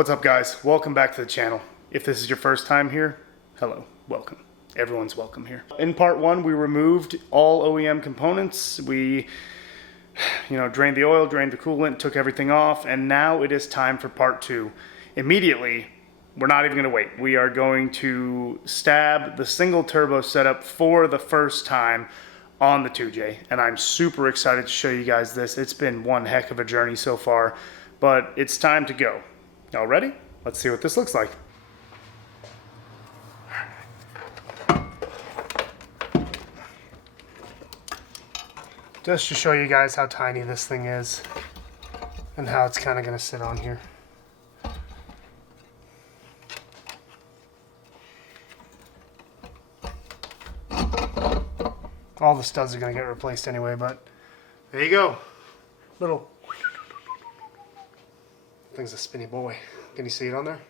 What's up, guys? Welcome back to the channel. If this is your first time here, hello, welcome. Everyone's welcome here. In part one, we removed all OEM components. We, drained the oil, drained the coolant, took everything off, and now it is time for part two. Immediately, we're not even gonna wait. We are going to stab the single turbo setup for the first time on the 2J, and I'm super excited to show you guys this. It's been one heck of a journey so far, but it's time to go. Y'all ready? Let's see what this looks like. Just to show you guys how tiny this thing is and how it's kind of going to sit on here. All the studs are going to get replaced anyway, but there you go. Little thing's a spinny boy. Can you see it on there?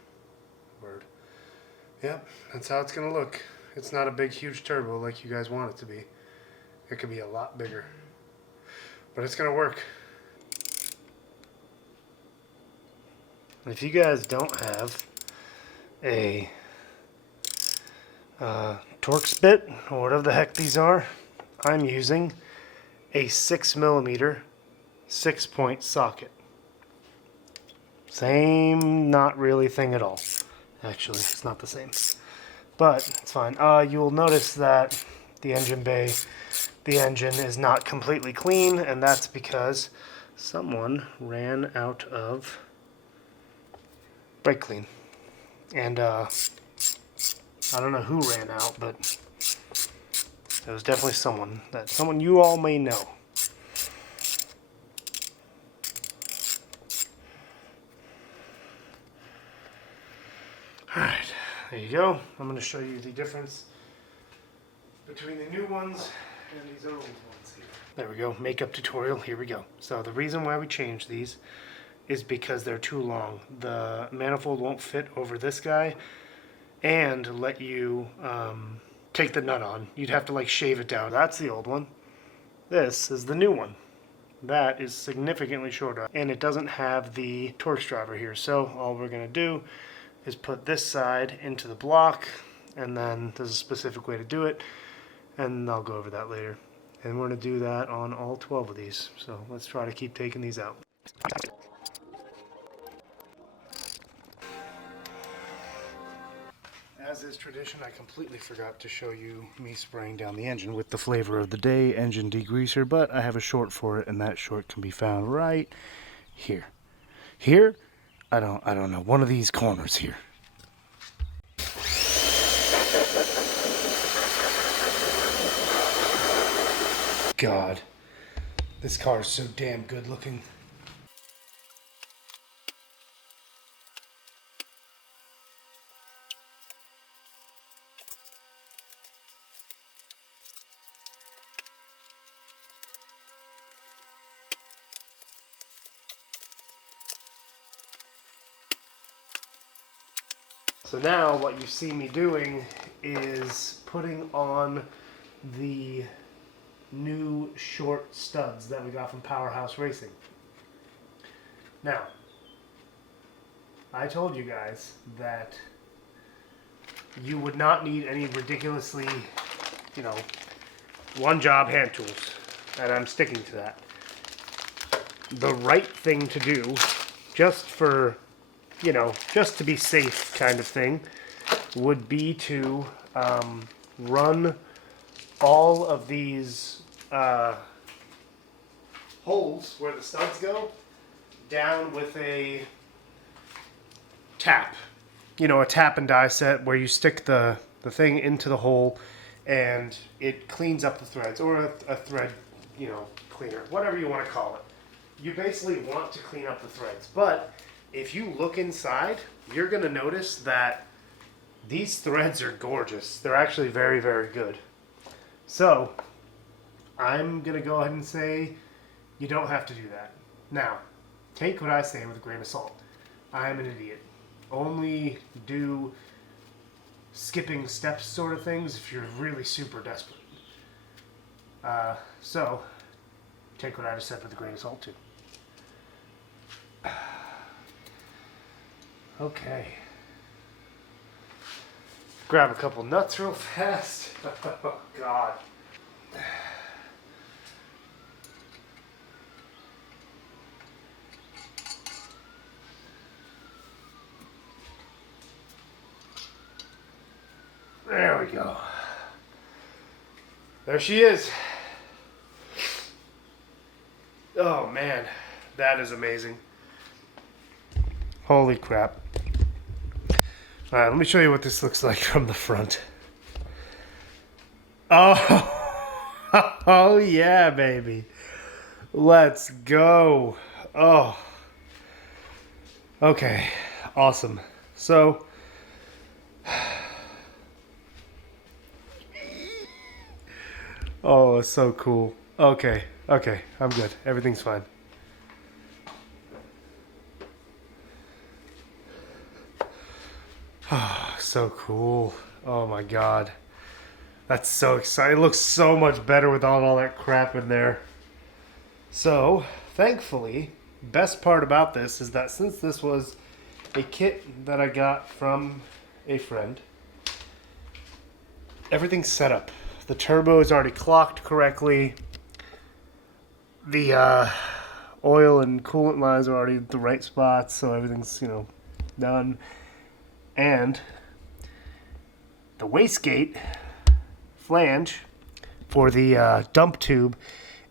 Word. Yep, that's how it's going to look. It's not a big, huge turbo like you guys want it to be. It could be a lot bigger. But it's going to work. If you guys don't have a Torx bit, or whatever the heck these are, I'm using a 6mm 6-point socket. Same, not really thing at all. Actually, it's not the same. But it's fine. You'll notice that the engine bay, the engine is not completely clean, and that's because someone ran out of brake clean. And I don't know who ran out, but it was definitely someone you all may know. Alright, there you go. I'm going to show you the difference between the new ones and these old ones here. There we go, makeup tutorial, here we go. So the reason why we changed these is because they're too long. The manifold won't fit over this guy and let you take the nut on. You'd have to like shave it down. That's the old one. This is the new one. That is significantly shorter, and it doesn't have the Torx driver here. So all we're going to do is put this side into the block, and then there's a specific way to do it, and I'll go over that later. And we're going to do that on all 12 of these. So let's try to keep taking these out. As is tradition, I completely forgot to show you me spraying down the engine with the flavor of the day, engine degreaser, but I have a short for it, and that short can be found right here. Here? I don't know. One of these corners here. God, this car is so damn good looking. So now what you see me doing is putting on the new short studs that we got from Powerhouse Racing. Now, I told you guys that you would not need any ridiculously, one job hand tools, and I'm sticking to that. The right thing to do, just for just to be safe kind of thing, would be to run all of these holes where the studs go down with a tap. A tap and die set where you stick the thing into the hole and it cleans up the threads, or a thread, cleaner, whatever you want to call it. You basically want to clean up the threads, but if you look inside, you're going to notice that these threads are gorgeous. They're actually very, very good. So, I'm going to go ahead and say you don't have to do that. Now, take what I say with a grain of salt. I'm an idiot. Only do skipping steps sort of things if you're really super desperate. So, take what I just said with a grain of salt too. Okay. Grab a couple nuts real fast. Oh, God. There we go. There she is. Oh, man. That is amazing. Holy crap. Alright, let me show you what this looks like from the front. Oh, oh yeah, baby. Let's go. Oh. Okay, awesome. So, oh, it's so cool. Okay, okay, I'm good. Everything's fine. Oh, so cool. Oh my God. That's so exciting. It looks so much better without all that crap in there. So, thankfully, best part about this is that since this was a kit that I got from a friend, everything's set up. The turbo is already clocked correctly. The oil and coolant lines are already at the right spots, so everything's, done. And the wastegate flange for the dump tube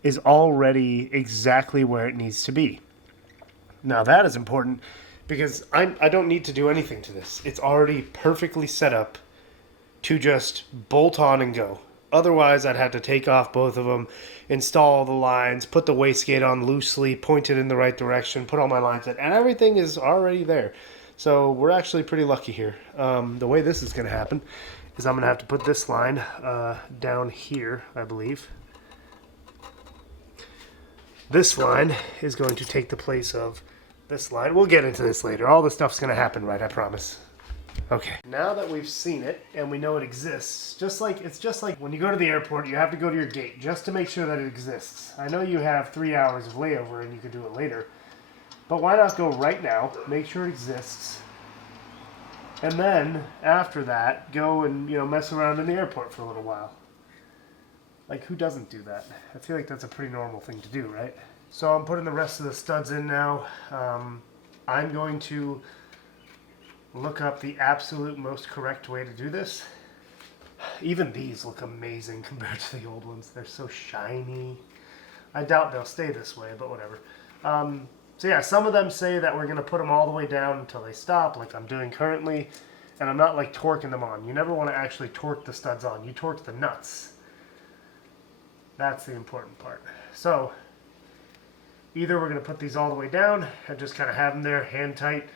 is already exactly where it needs to be. Now that is important because I don't need to do anything to this. It's already perfectly set up to just bolt on and go. Otherwise, I'd have to take off both of them, install the lines, put the wastegate on loosely, point it in the right direction, put all my lines in, and everything is already there. So we're actually pretty lucky here. The way this is going to happen is I'm going to have to put this line down here, I believe. This line is going to take the place of this line. We'll get into this later. All this stuff's going to happen, right? I promise. Okay. Now that we've seen it and we know it exists, it's just like when you go to the airport, you have to go to your gate just to make sure that it exists. I know you have 3 hours of layover and you can do it later. But why not go right now, make sure it exists, and then after that, go and mess around in the airport for a little while. Like, who doesn't do that? I feel like that's a pretty normal thing to do, right? So I'm putting the rest of the studs in now. I'm going to look up the absolute most correct way to do this. Even these look amazing compared to the old ones. They're so shiny. I doubt they'll stay this way, but whatever. So yeah, some of them say that we're going to put them all the way down until they stop, like I'm doing currently, and I'm not like torquing them on. You never want to actually torque the studs on. You torque the nuts. That's the important part. So either we're going to put these all the way down and just kind of have them there, hand tight,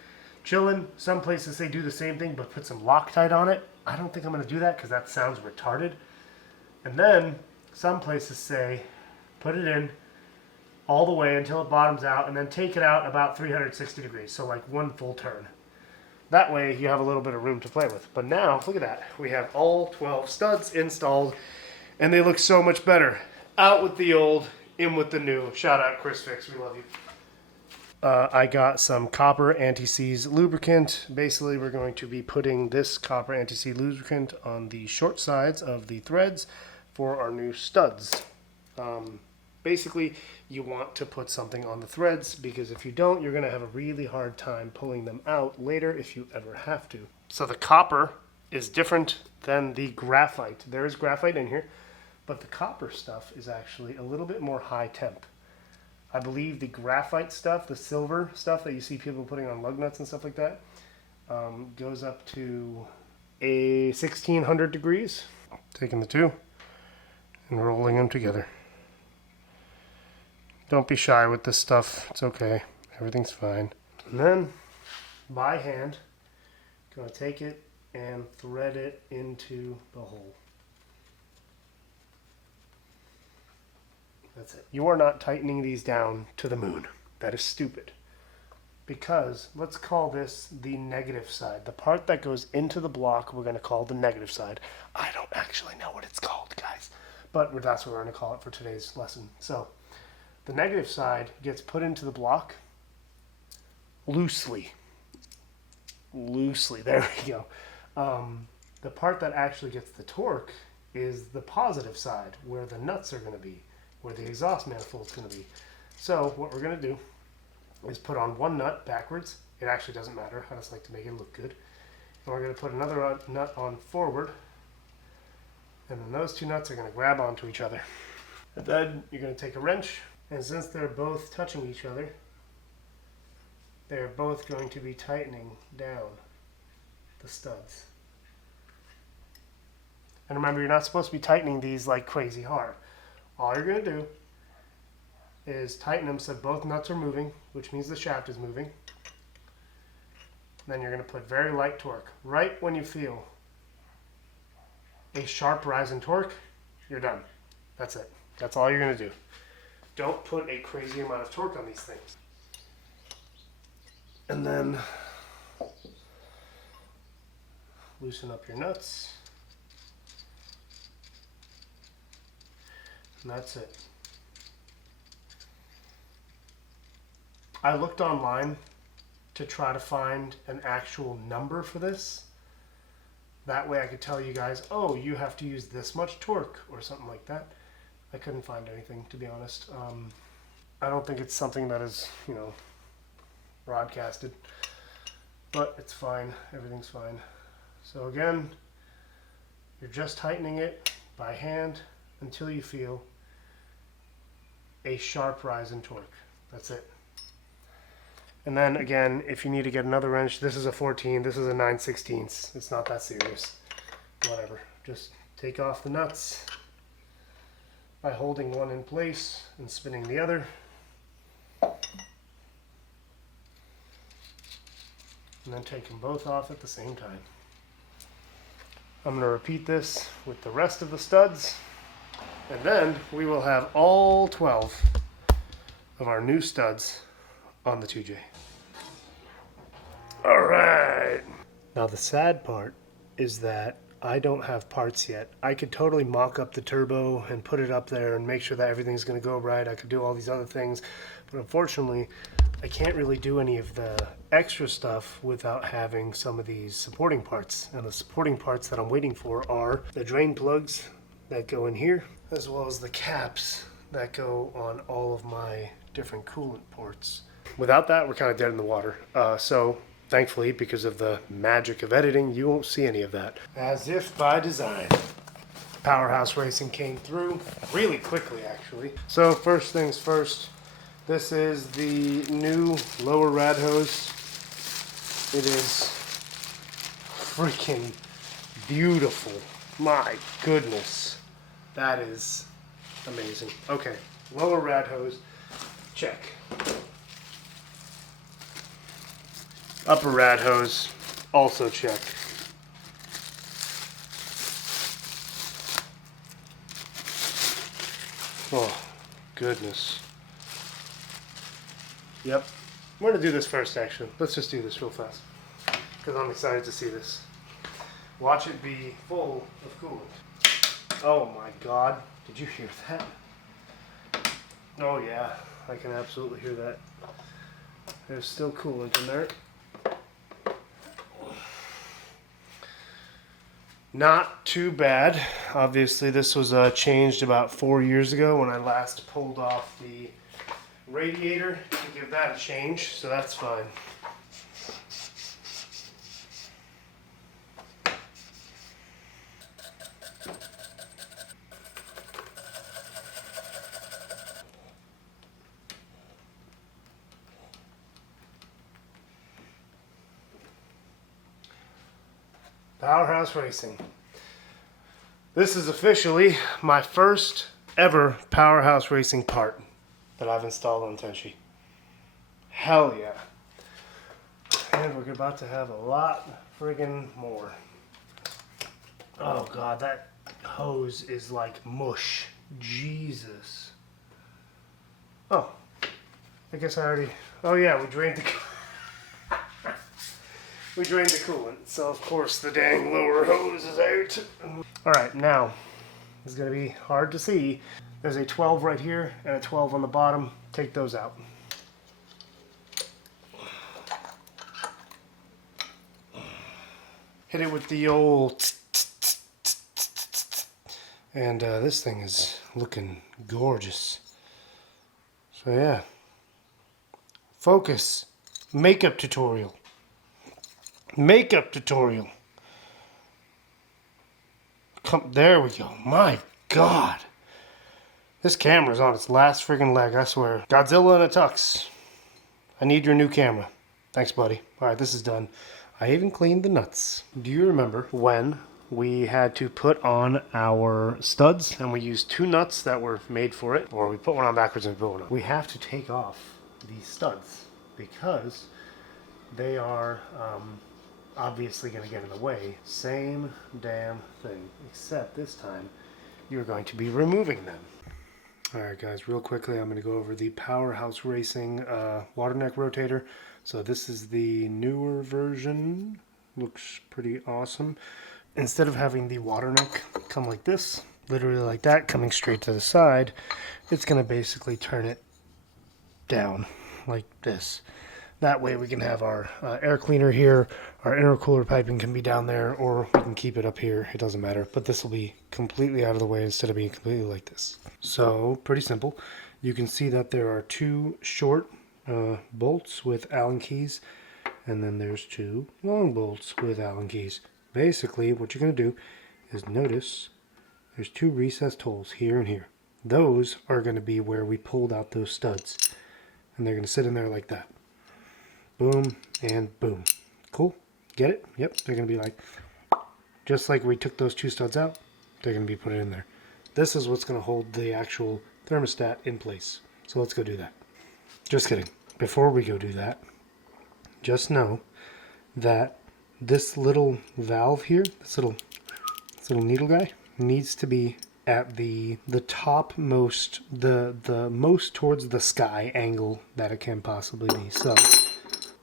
chilling. Some places they do the same thing, but put some Loctite on it. I don't think I'm going to do that because that sounds retarded. And then some places say put it in all the way until it bottoms out, and then take it out about 360 degrees, so like one full turn. That way you have a little bit of room to play with. But now, look at that. We have all 12 studs installed, and they look so much better. Out with the old, in with the new. Shout out Chris Fix, we love you. I got some copper anti-seize lubricant. Basically, we're going to be putting this copper anti-seize lubricant on the short sides of the threads for our new studs. Basically, you want to put something on the threads because if you don't, you're going to have a really hard time pulling them out later if you ever have to. So the copper is different than the graphite. There is graphite in here, but the copper stuff is actually a little bit more high temp. I believe the graphite stuff, the silver stuff that you see people putting on lug nuts and stuff like that, goes up to a 1600 degrees. Taking the two and rolling them together. Don't be shy with this stuff. It's okay. Everything's fine. And then, by hand, going to take it and thread it into the hole. That's it. You are not tightening these down to the moon. That is stupid. Because, let's call this the negative side. The part that goes into the block, we're going to call the negative side. I don't actually know what it's called, guys. But that's what we're going to call it for today's lesson. So, the negative side gets put into the block loosely. loosely. There we go. The part that actually gets the torque is the positive side, where the nuts are going to be, where the exhaust manifold is going to be. So what we're going to do is put on one nut backwards. It actually doesn't matter. I just like to make it look good. And we're going to put another nut on forward. And then those two nuts are going to grab onto each other. And then you're going to take a wrench. And since they're both touching each other, they're both going to be tightening down the studs. And remember, you're not supposed to be tightening these like crazy hard. All you're going to do is tighten them so both nuts are moving, which means the shaft is moving. Then you're going to put very light torque. Right when you feel a sharp rise in torque, you're done. That's it. That's all you're going to do. Don't put a crazy amount of torque on these things. And then loosen up your nuts. And that's it. I looked online to try to find an actual number for this. That way I could tell you guys, oh, you have to use this much torque or something like that. I couldn't find anything, to be honest. I don't think it's something that is, you know, broadcasted, but it's fine. Everything's fine. So again, you're just tightening it by hand until you feel a sharp rise in torque. That's it. And then again, if you need to get another wrench, this is a 14, this is a 9/16. It's not that serious. Whatever. Just take off the nuts by holding one in place and spinning the other. And then take them both off at the same time. I'm going to repeat this with the rest of the studs. And then we will have all 12 of our new studs on the 2J. All right. Now the sad part is that I don't have parts yet. I could totally mock up the turbo and put it up there and make sure that everything's going to go right. I could do all these other things, but unfortunately I can't really do any of the extra stuff without having some of these supporting parts. And the supporting parts that I'm waiting for are the drain plugs that go in here, as well as the caps that go on all of my different coolant ports. Without that, we're kind of dead in the water. So thankfully, because of the magic of editing, you won't see any of that. As if by design. Powerhouse Racing came through really quickly, actually. So first things first, this is the new lower rad hose. It is freaking beautiful. My goodness. That is amazing. Okay, lower rad hose, check. Upper rad hose, also check. Oh, goodness. Yep. We're going to do this first, actually. Let's just do this real fast, because I'm excited to see this. Watch it be full of coolant. Oh my God. Did you hear that? Oh yeah, I can absolutely hear that. There's still coolant in there. Not too bad. Obviously this was changed about 4 years ago when I last pulled off the radiator to give that a change, so that's fine. Powerhouse Racing. This is officially my first ever Powerhouse Racing part that I've installed on Tenchi. Hell yeah. And we're about to have a lot friggin' more. Oh God, that hose is like mush. Jesus. Oh, I guess I already, oh yeah, we drained the coolant, so of course the dang lower hose is out. Alright, now, it's going to be hard to see. There's a 12 right here and a 12 on the bottom. Take those out. hit it with the old and this thing is looking gorgeous. So yeah, focus, makeup tutorial. Makeup tutorial. Come, there we go. My God. This camera's on its last friggin' leg, I swear. Godzilla in a tux. I need your new camera. Thanks, buddy. Alright, this is done. I even cleaned the nuts. Do you remember when we had to put on our studs and we used 2 nuts that were made for it? Or we put one on backwards and put one on. We have to take off these studs because they are obviously going to get in the way. Same damn thing, except this time you're going to be removing them. Alright guys, real quickly I'm going to go over the Powerhouse Racing water neck rotator. So this is the newer version. Looks pretty awesome. Instead of having the water neck come like this, literally like that, coming straight to the side, it's going to basically turn it down like this. That way we can have our air cleaner here, our intercooler piping can be down there, or we can keep it up here, it doesn't matter. But this will be completely out of the way instead of being completely like this. So, pretty simple. You can see that there are 2 short bolts with Allen keys, and then there's 2 long bolts with Allen keys. Basically, what you're going to do is notice there's 2 recessed holes here and here. Those are going to be where we pulled out those studs, and they're going to sit in there like that. Boom and boom. Cool? Get it? Yep. They're going to be like, just like we took those 2 studs out, they're going to be put in there. This is what's going to hold the actual thermostat in place. So let's go do that. Just kidding. Before we go do that, just know that this little valve here, this little needle guy, needs to be at the topmost, the most towards the sky angle that it can possibly be. So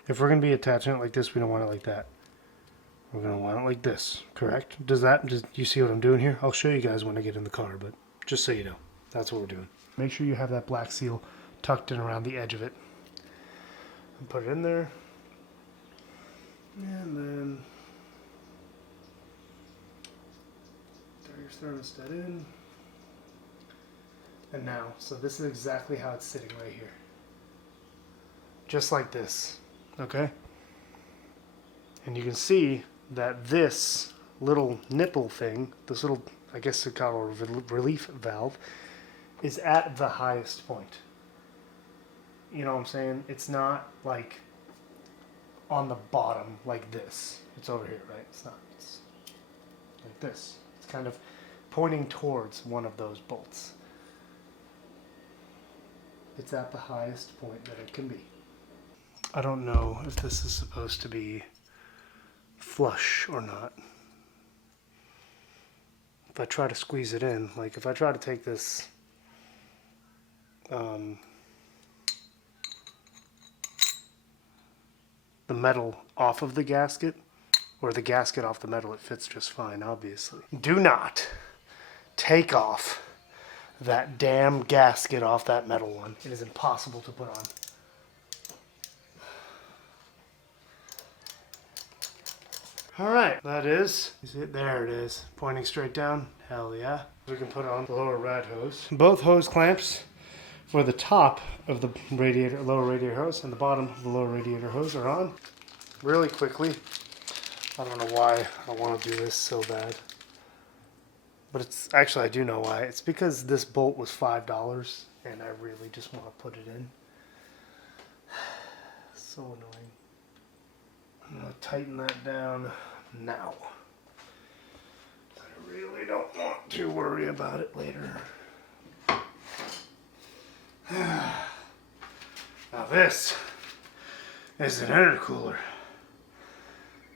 if we're going to be attaching it like this, we don't want it like that. We're going to want it like this, correct? Does you see what I'm doing here? I'll show you guys when I get in the car, but just so you know, that's what we're doing. Make sure you have that black seal tucked in around the edge of it. And put it in there. And then throw your thermostat in. And now, so this is exactly how it's sitting right here. Just like this. Okay, and you can see that this little nipple thing, this little, I guess they call it a relief valve, is at the highest point. You know what I'm saying? It's not like on the bottom like this. It's over here, right? It's not. It's like this. It's kind of pointing towards one of those bolts. It's at the highest point that it can be. I don't know if this is supposed to be flush or not. If I try to squeeze it in, like if I try to take this the metal off of the gasket, or the gasket off the metal, it fits just fine, obviously. Do not take off that damn gasket off that metal one. It is impossible to put on. Alright, that is, you see it? There it is, pointing straight down. Hell yeah. We can put on the lower rad hose. Both hose clamps for the top of the radiator, lower radiator hose, and the bottom of the lower radiator hose are on. Really quickly, I don't know why I want to do this so bad. But it's, actually I do know why. It's because this bolt was $5 and I really just want to put it in. So annoying. I'm going to tighten that down now. I really don't want to worry about it later. Now this is an intercooler.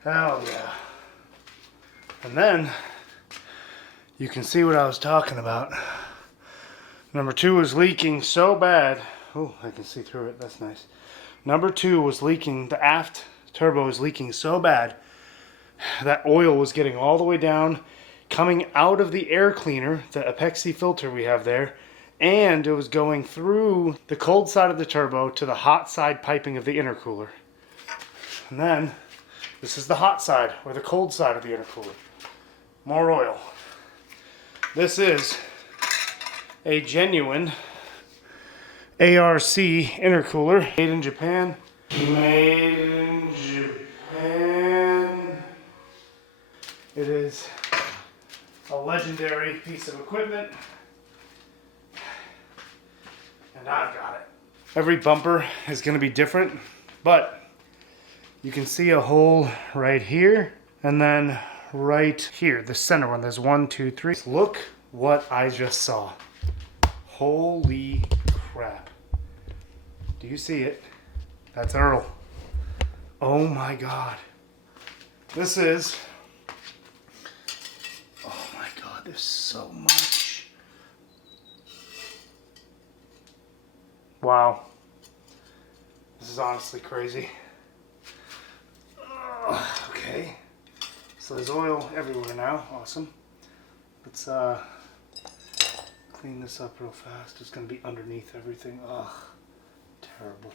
Hell yeah. And then you can see what I was talking about. Number 2 was leaking so bad. Oh, I can see through it. That's nice. Number 2 was leaking. The aft turbo was leaking so bad that oil was getting all the way down, coming out of the air cleaner, the epoxy filter we have there, and it was going through the cold side of the turbo to the hot side piping of the intercooler. And then This is the hot side or the cold side of the intercooler. More oil. This is a genuine ARC intercooler. Made in Japan. Made in Japan. It is a legendary piece of equipment. And I've got it. Every bumper is going to be different, but you can see a hole right here and then right here, the center one. There's 1, 2, 3. Look what I just saw. Holy crap. Do you see it? That's Earl. Oh my God. This is, oh my God, there's so much. Wow. This is honestly crazy. Okay. So there's oil everywhere now. Awesome. Let's clean this up real fast. It's going to be underneath everything. Ugh. Terrible.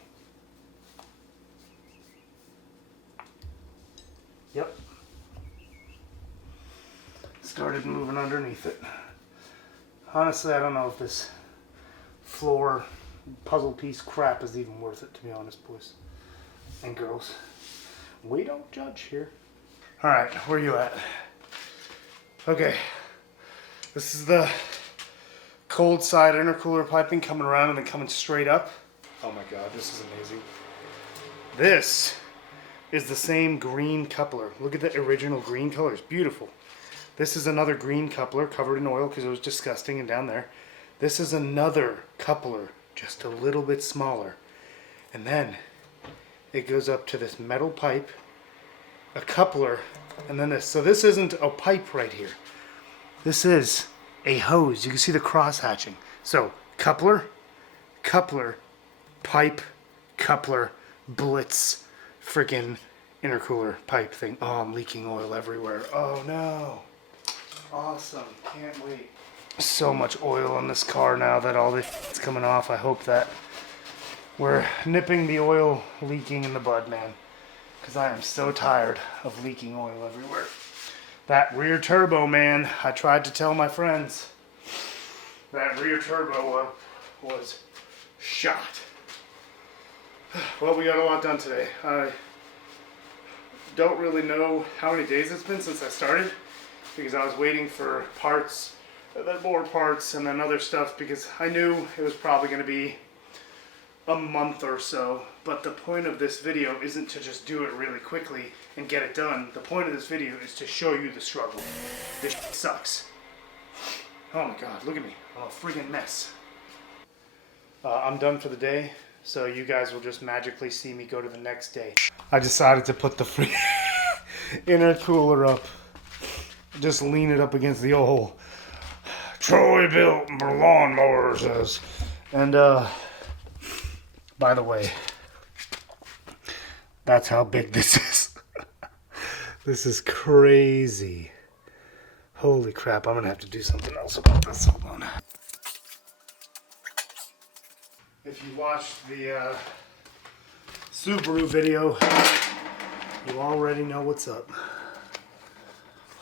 Yep. Started moving underneath it. Honestly, I don't know if this floor puzzle piece crap is even worth it, to be honest, boys and girls. We don't judge here. Alright, where are you at? Okay. This is the cold side intercooler piping coming around and then coming straight up. Oh my God, this is amazing. This is the same green coupler. Look at the original green color. It's beautiful. This is another green coupler covered in oil because it was disgusting and down there. This is another coupler, just a little bit smaller. And then it goes up to this metal pipe, a coupler, and then this. So this isn't a pipe right here. This is a hose. You can see the cross hatching. So coupler, coupler, pipe, coupler, blitz, freaking intercooler pipe thing. Oh, I'm leaking oil everywhere. Oh no. Awesome. Can't wait. So much oil on this car now that all this is coming off. I hope that we're nipping the oil leaking in the bud, man. Because I am so tired of leaking oil everywhere. That rear turbo, man. I tried to tell my friends. That rear turbo was shot. Well, we got a lot done today. I don't really know how many days it's been since I started. Because I was waiting for parts, and then more parts, and then other stuff. Because I knew it was probably going to be a month or so. But the point of this video isn't to just do it really quickly and get it done. The point of this video is to show you the struggle. This sucks. Oh my God, look at me. I'm a friggin' mess. I'm done for the day, so you guys will just magically see me go to the next day. I decided to put the free intercooler up. Just lean it up against the old Troy built lawnmower says. And by the way, that's how big this is. This is crazy. Holy crap, I'm gonna have to do something else about this. Hold on. If you watched the Subaru video, you already know what's up.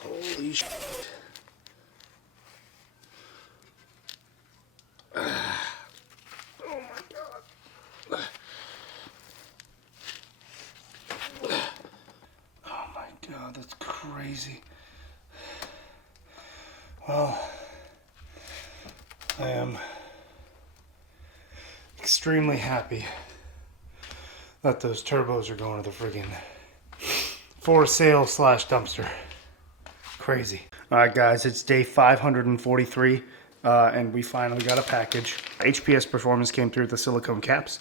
Holy shit. Oh my God. Oh my God, that's crazy. Well, I am extremely happy that those turbos are going to the friggin' for sale / dumpster. Crazy. Alright guys, it's day 543 and we finally got a package. HPS Performance came through with the silicone caps.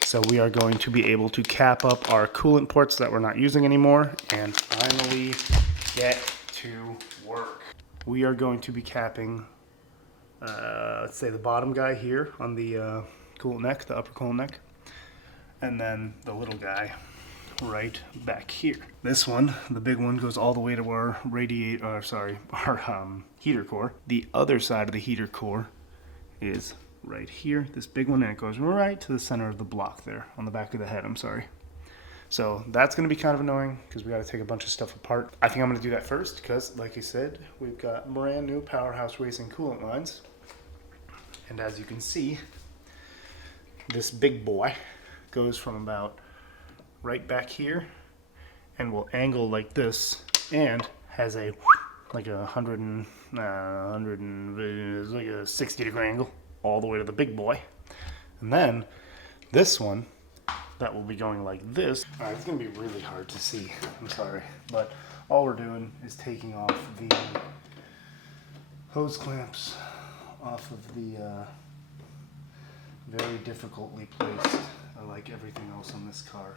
So we are going to be able to cap up our coolant ports that we're not using anymore and finally get to work. We are going to be capping, let's say the bottom guy here on the coolant neck, the upper coolant neck, and then the little guy right back here. This one, the big one, goes all the way to our heater core. The other side of the heater core is right here, this big one, and it goes right to the center of the block there, on the back of the head, I'm sorry. So that's going to be kind of annoying because we got to take a bunch of stuff apart. I think I'm going to do that first because, like I said, we've got brand new Powerhouse Racing coolant lines. And as you can see, this big boy goes from about right back here and will angle like this and has a like a 100 and like a 60-degree angle all the way to the big boy. And then this one that will be going like this. All right, it's gonna be really hard to see, I'm sorry, but all we're doing is taking off the hose clamps off of the very difficultly placed, like everything else on this car,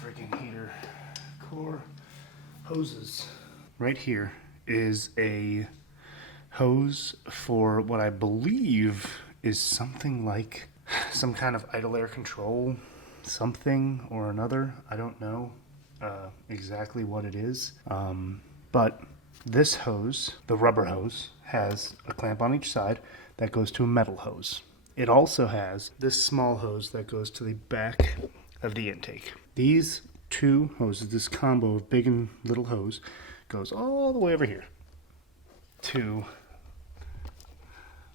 freaking heater core hoses. Right here is a hose for what I believe is something like some kind of idle air control, something or another. I don't know exactly what it is. But this hose, the rubber hose, has a clamp on each side that goes to a metal hose. It also has this small hose that goes to the back of the intake. These two hoses, this combo of big and little hose, goes all the way over here to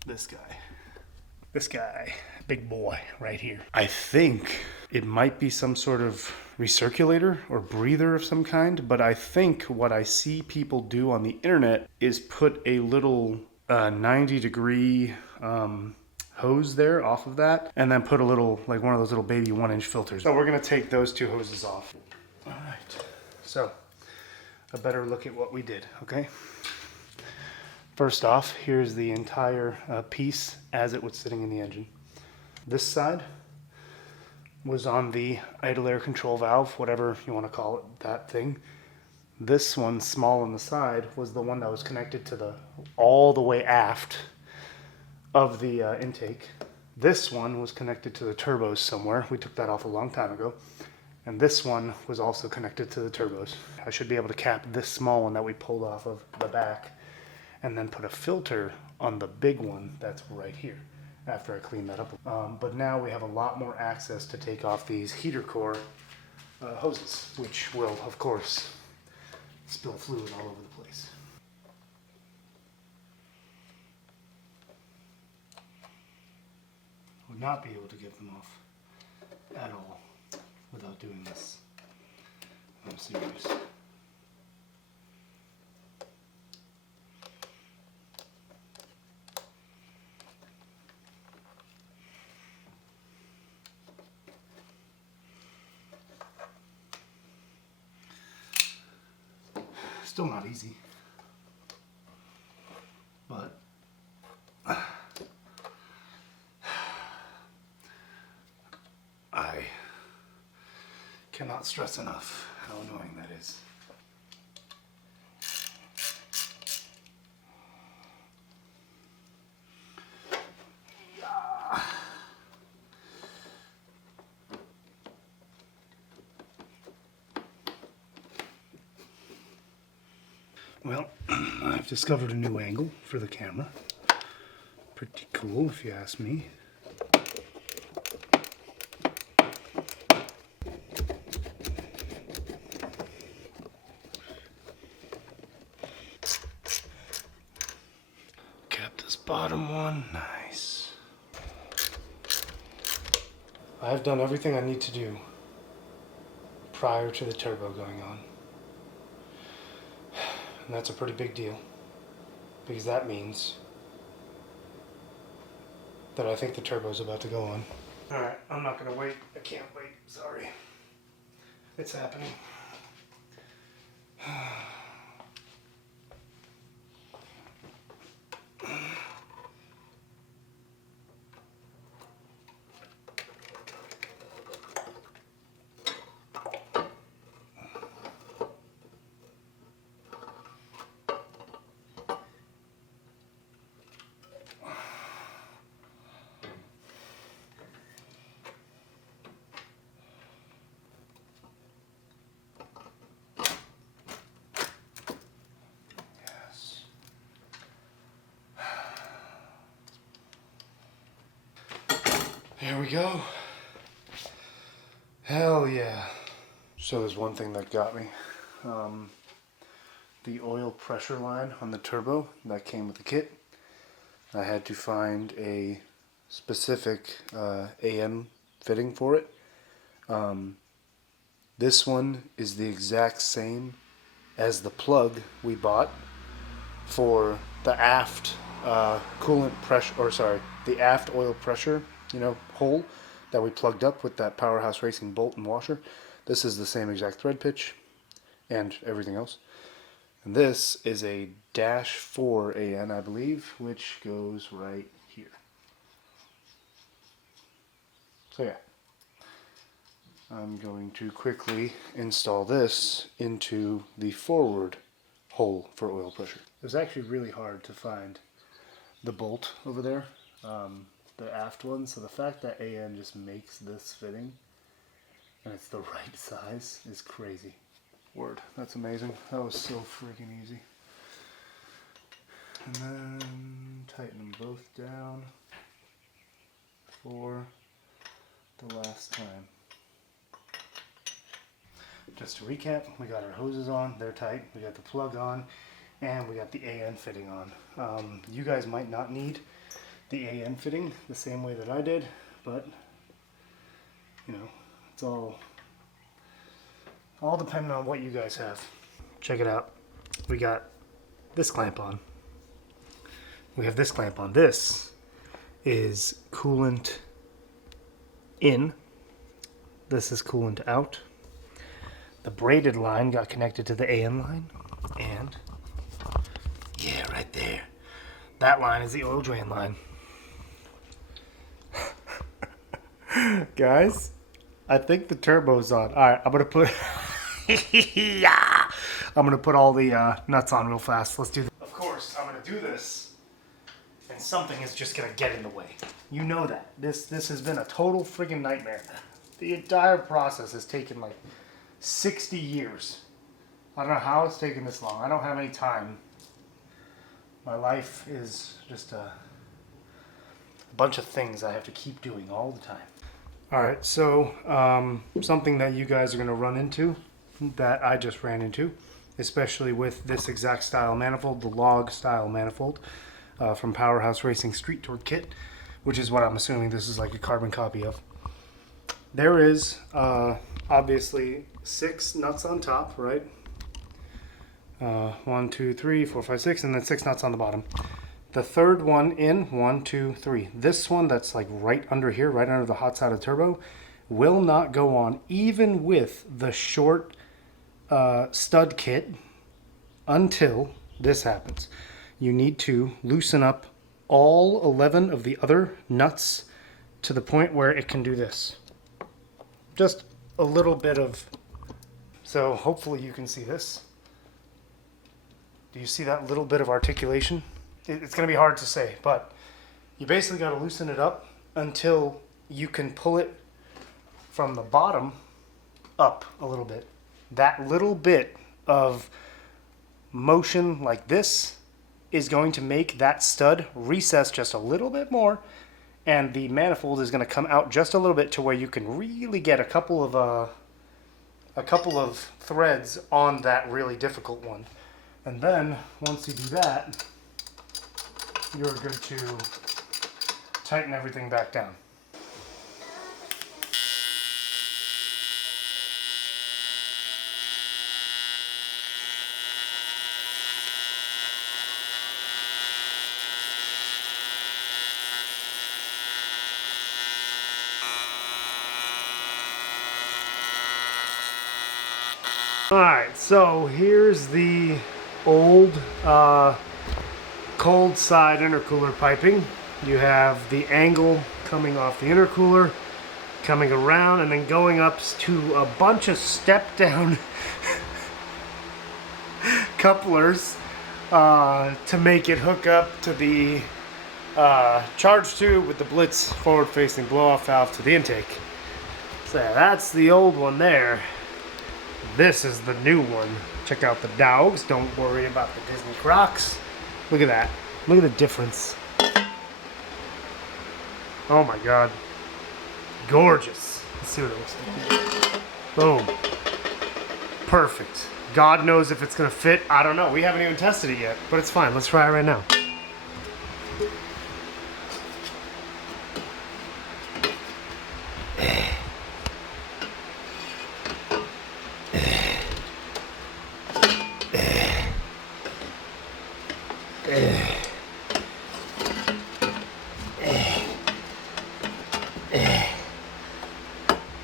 this guy. This guy, big boy, right here. I think it might be some sort of recirculator or breather of some kind, but I think what I see people do on the internet is put a little 90-degree hose there off of that, and then put a little, like one of those little baby 1-inch filters. So we're gonna take those two hoses off. All right, so a better look at what we did, okay? First off, here's the entire piece as it was sitting in the engine. This side was on the idle air control valve, whatever you want to call it, that thing. This one, small on the side, was the one that was connected to the all the way aft of the intake. This one was connected to the turbos somewhere. We took that off a long time ago. And this one was also connected to the turbos. I should be able to cap this small one that we pulled off of the back and then put a filter on the big one that's right here after I clean that up. But now we have a lot more access to take off these heater core hoses, which will, of course, spill fluid all over the place. Would not be able to get them off at all without doing this. I'm serious. Still not easy, but I cannot stress enough how annoying that is. Well, I've discovered a new angle for the camera. Pretty cool, if you ask me. Kept this bottom one, nice. I've done everything I need to do prior to the turbo going on. And that's a pretty big deal, because that means that I think the turbo's about to go on. All right, I'm not gonna wait. I can't wait, sorry. It's happening. There we go. Hell yeah. So there's one thing that got me. The oil pressure line on the turbo that came with the kit. I had to find a specific AN fitting for it. This one is the exact same as the plug we bought for the aft coolant pressure, or sorry, the aft oil pressure, hole that we plugged up with that Powerhouse Racing bolt and washer. This is the same exact thread pitch and everything else. And this is a -4 AN, I believe, which goes right here. So yeah, I'm going to quickly install this into the forward hole for oil pressure. It was actually really hard to find the bolt over there, the aft one, so the fact that AN just makes this fitting and it's the right size is crazy. Word, that's amazing. That was so freaking easy. And then tighten them both down for the last time. Just to recap, we got our hoses on, they're tight, we got the plug on, and we got the AN fitting on. You guys might not need the AN fitting the same way that I did, but it's all depending on what you guys have. Check it out. We got this clamp on. We have this clamp on. This is coolant in. This is coolant out. The braided line got connected to the AN line, and yeah, right there. That line is the oil drain line. Guys, I think the turbo's on. Alright, I'm gonna put yeah! I'm gonna put all the nuts on real fast. Let's do this. Of course, I'm gonna do this, and something is just gonna get in the way. You know that. This has been a total friggin' nightmare. The entire process has taken like 60 years. I don't know how it's taken this long. I don't have any time. My life is just a bunch of things I have to keep doing all the time. Alright, so something that you guys are going to run into, that I just ran into, especially with this exact style manifold, the log style manifold from Powerhouse Racing Street Torque Kit, which is what I'm assuming this is like a carbon copy of. There is obviously 6 nuts on top, right? 1, 2, 3, 4, 5, 6, and then 6 nuts on the bottom. The third one in, 1, 2, 3. This one that's like right under here, right under the hot side of the turbo, will not go on even with the short stud kit until this happens. You need to loosen up all 11 of the other nuts to the point where it can do this. Just a little bit of, so hopefully you can see this. Do you see that little bit of articulation? It's going to be hard to say, but you basically got to loosen it up until you can pull it from the bottom up a little bit. That little bit of motion like this is going to make that stud recess just a little bit more, and the manifold is going to come out just a little bit to where you can really get a couple of threads on that really difficult one. And then once you do that, you're good to tighten everything back down. Alright, so here's the old cold side intercooler piping. You have the angle coming off the intercooler, coming around, and then going up to a bunch of step down couplers to make it hook up to the charge tube with the Blitz forward facing blow off valve to the intake. So that's the old one there. This is the new one. Check out the dogs. Don't worry about the Disney Crocs. Look at that. Look at the difference. Oh my god. Gorgeous. Let's see what it looks like. Boom. Perfect. God knows if it's gonna fit. I don't know. We haven't even tested it yet, but it's fine. Let's try it right now.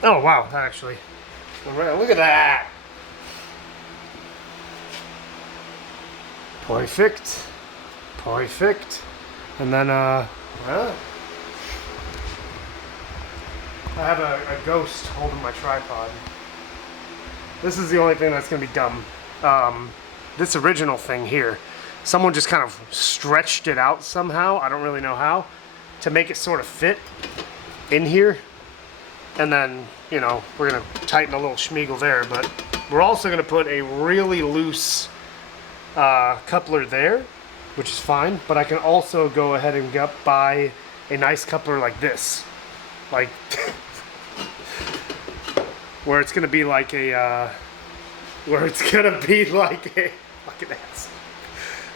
Oh wow, actually. Look at that. Perfect. Perfect. And then well, I have a ghost holding my tripod. This is the only thing that's gonna be dumb. This original thing here, someone just kind of stretched it out somehow, I don't really know how, to make it sort of fit in here. And then, you know, we're gonna tighten a little schmeagle there, but we're also gonna put a really loose coupler there, which is fine, but I can also go ahead and buy a nice coupler like this. Like, where it's gonna be like a, fucking ass.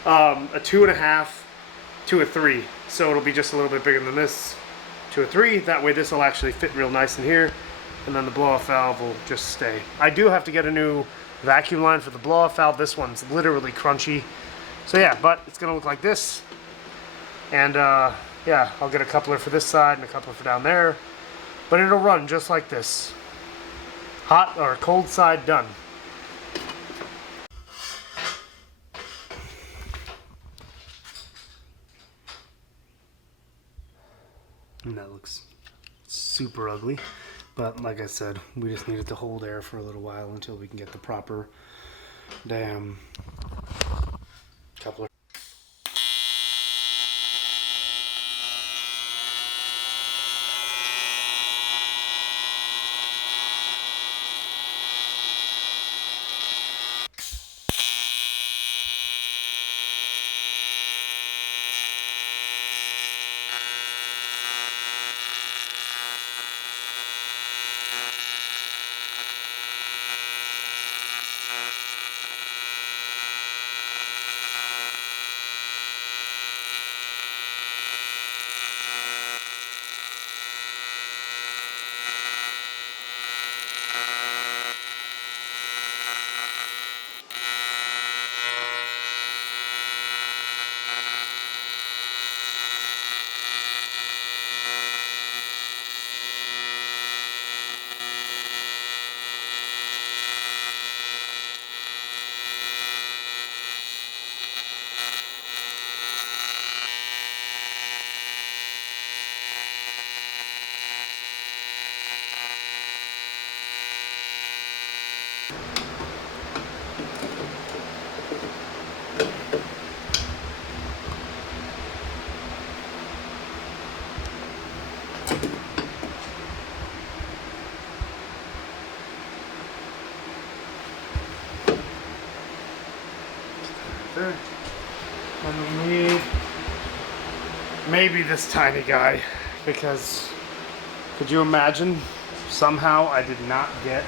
A 2.5 to a 3. So it'll be just a little bit bigger than this. To a 3, that way this will actually fit real nice in here, and then the blow-off valve will just stay. I do have to get a new vacuum line for the blow-off valve. This one's literally crunchy. So yeah, but it's gonna look like this. And yeah, I'll get a coupler for this side and a coupler for down there. But it'll run just like this. Hot or cold side done. And that looks super ugly, but like I said, we just need it to hold air for a little while until we can get the proper damn coupler. And we need maybe this tiny guy, because could you imagine somehow I did not get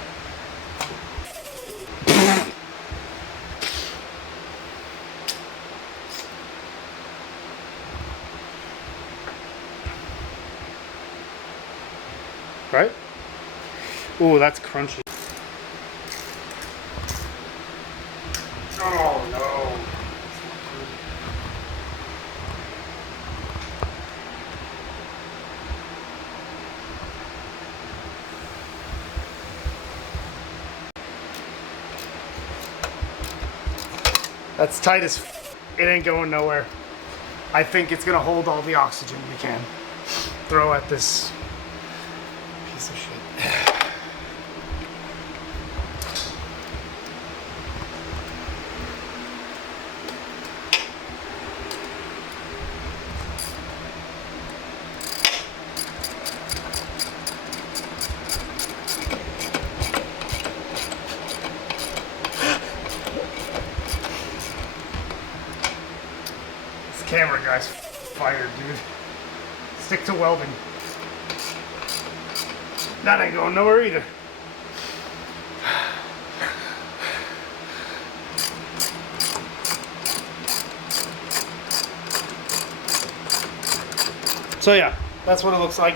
right? Ooh, that's crunchy. Oh no. That's tight as f. It ain't going nowhere. I think it's gonna hold all the oxygen we can throw at this piece of shit. Camera guy's fired, dude. Stick to welding. That ain't going nowhere either. So yeah, that's what it looks like.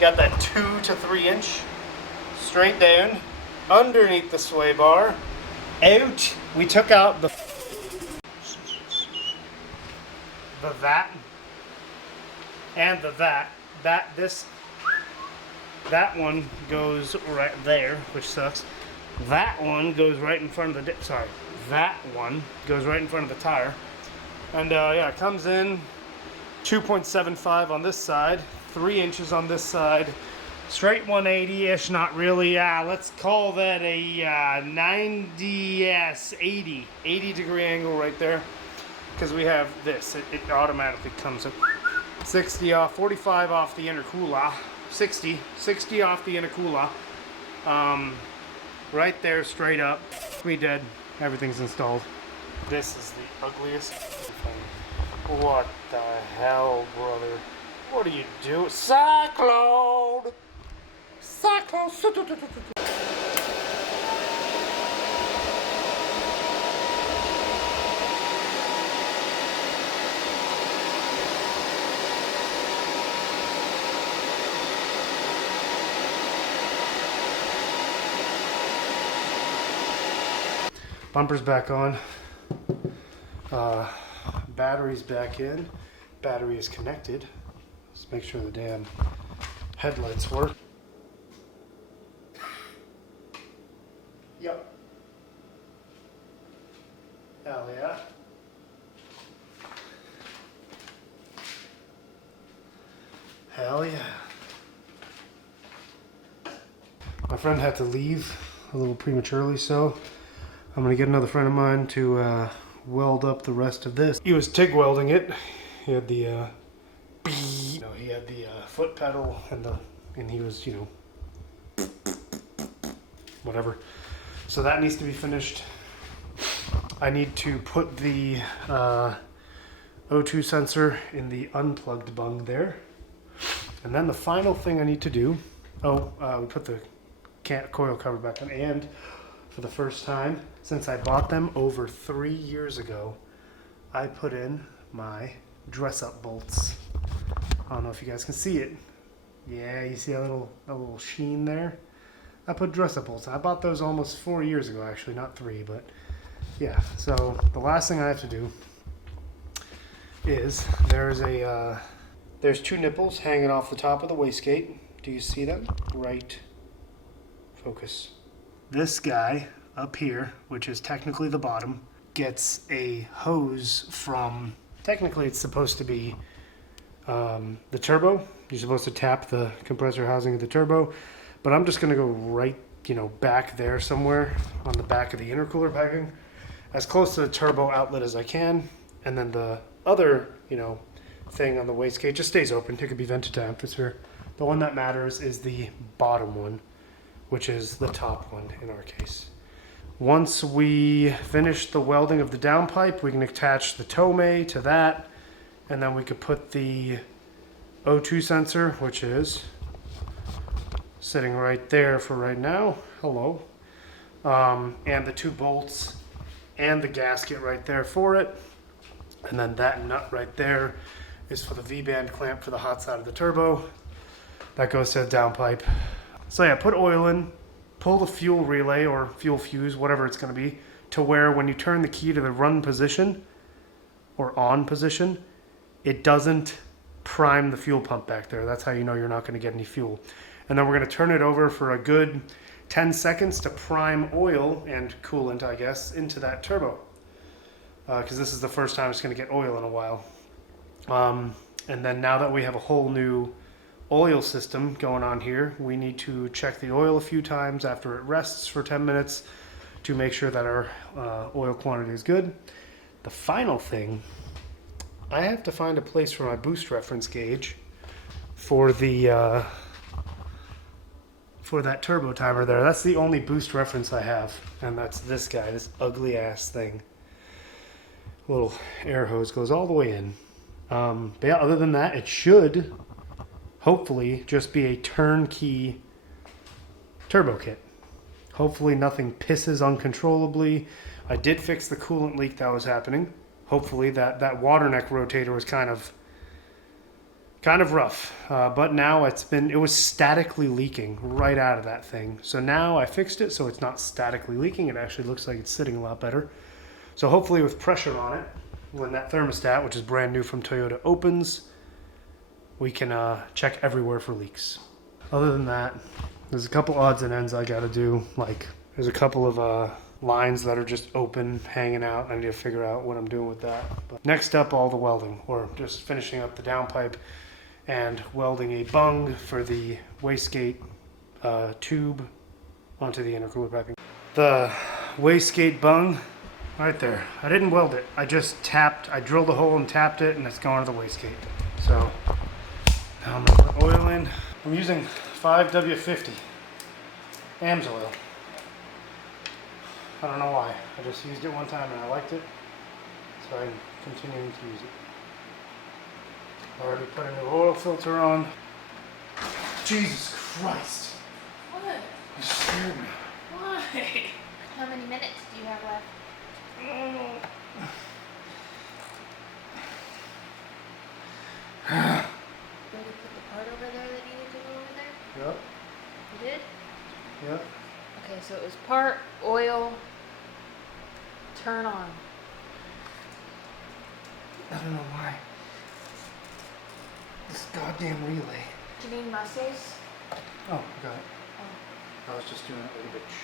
Got that 2 to 3 inch straight down underneath the sway bar. Out. We took out the that and the that one goes right there, which sucks. That one goes right in front of the that one goes right in front of the tire. And yeah, it comes in 2.75 on this side, 3 inches on this side, straight 180-ish, not really. Let's call that a 80 degree angle right there, because we have this. It automatically comes up 60 off, 45 off the intercooler, 60 off the intercooler. Right there, straight up. We did. Everything's installed. This is the ugliest thing. What the hell, brother? What are you doing? Cyclone! Cyclone! Bumper's back on. Battery's back in. Battery is connected. Let's make sure the damn headlights work. Yep. Hell yeah. Hell yeah. My friend had to leave a little prematurely, so I'm gonna get another friend of mine to weld up the rest of this. He was TIG welding it. He had the he had the foot pedal and he was, whatever. So that needs to be finished. I need to put the O2 sensor in the unplugged bung there. And then the final thing I need to do, we put the coil cover back on, and for the first time since I bought them over 3 years ago, I put in my dress-up bolts. I don't know if you guys can see it. Yeah, you see a little sheen there? I put dress-up bolts. I bought those almost 4 years ago, actually, not 3, but yeah. So the last thing I have to do is there's 2 nipples hanging off the top of the wastegate. Do you see them? Right. Focus. This guy up here, which is technically the bottom, gets a hose from, technically it's supposed to be the turbo. You're supposed to tap the compressor housing of the turbo, but I'm just going to go right, back there somewhere on the back of the intercooler piping, as close to the turbo outlet as I can, and then the other, thing on the wastegate just stays open. It could be vented to atmosphere. The one that matters is the bottom one, which is the top one in our case. Once we finish the welding of the downpipe, we can attach the tome to that, and then we could put the O2 sensor, which is sitting right there for right now. Hello. And the 2 bolts and the gasket right there for it. And then that nut right there is for the V-band clamp for the hot side of the turbo. That goes to the downpipe. So yeah, put oil in, pull the fuel relay or fuel fuse, whatever it's going to be, to where when you turn the key to the run position or on position, it doesn't prime the fuel pump back there. That's how you know you're not going to get any fuel. And then we're going to turn it over for a good 10 seconds to prime oil and coolant, I guess, into that turbo. Because this is the first time it's going to get oil in a while. And then now that we have a whole new oil system going on here, we need to check the oil a few times after it rests for 10 minutes to make sure that our oil quantity is good. The final thing, I have to find a place for my boost reference gauge for the for that turbo timer there. That's the only boost reference I have, and that's this guy, this ugly ass thing. Little air hose goes all the way in. But yeah, other than that, it should hopefully just be a turnkey turbo kit. Hopefully nothing pisses uncontrollably. I did fix the coolant leak that was happening. Hopefully that water neck rotator was kind of Kind of rough, but now it was statically leaking right out of that thing. So now I fixed it so it's not statically leaking. It actually looks like it's sitting a lot better. So hopefully with pressure on it, when that thermostat, which is brand new from Toyota, opens, we can check everywhere for leaks. Other than that, there's a couple odds and ends I gotta do. Like there's a couple of lines that are just open, hanging out. I need to figure out what I'm doing with that. But next up, all the welding, or just finishing up the downpipe and welding a bung for the wastegate tube onto the intercooler piping. The wastegate bung, right there. I didn't weld it. I just I drilled a hole and tapped it, and it's going to the wastegate. So now I'm gonna put oil in. I'm using 5W50 AMS oil. I don't know why. I just used it one time and I liked it, so I'm continuing to use it. Already put a new oil filter on. Jesus Christ! What? You scared me. Why? How many minutes do you have left? Did you put the part over there that needed to go over there? Yep. You did? Yep. Okay, so it was part, oil, turn on. I don't know why. This goddamn relay. Do you need muscles? Oh, I got it. Oh. I was just doing it like a bitch.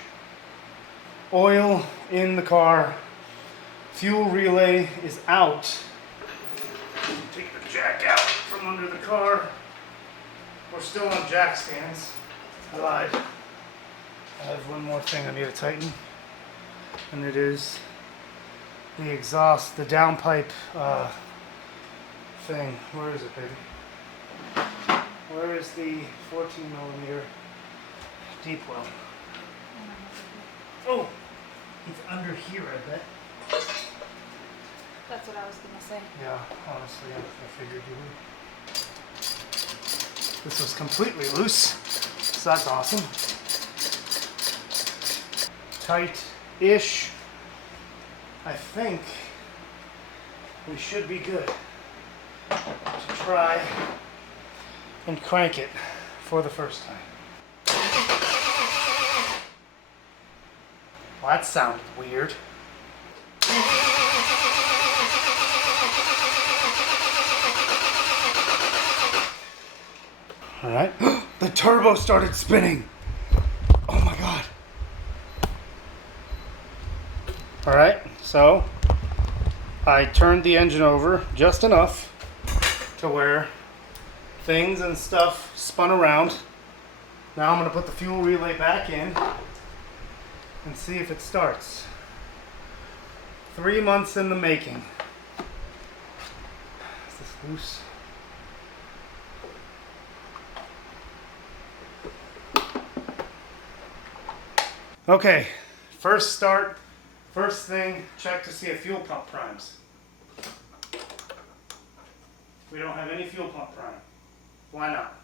Oil in the car. Fuel relay is out. Take the jack out from under the car. We're still on jack stands. I lied. I have one more thing I need to tighten. And it is the exhaust, the downpipe thing. Where is it, baby? Where is the 14mm deep well? Oh, it's under here, I bet. That's what I was gonna say. Yeah, honestly, I figured you would. This was completely loose, so that's awesome. Tight-ish. I think we should be good to try and crank it for the first time. Well, that sounded weird. All right, the turbo started spinning. Oh my God. All right, so I turned the engine over just enough to where things and stuff spun around. Now I'm gonna put the fuel relay back in and see if it starts. 3 months in the making. Is this loose? Okay, first start, first thing, check to see if fuel pump primes. We don't have any fuel pump prime. Why not?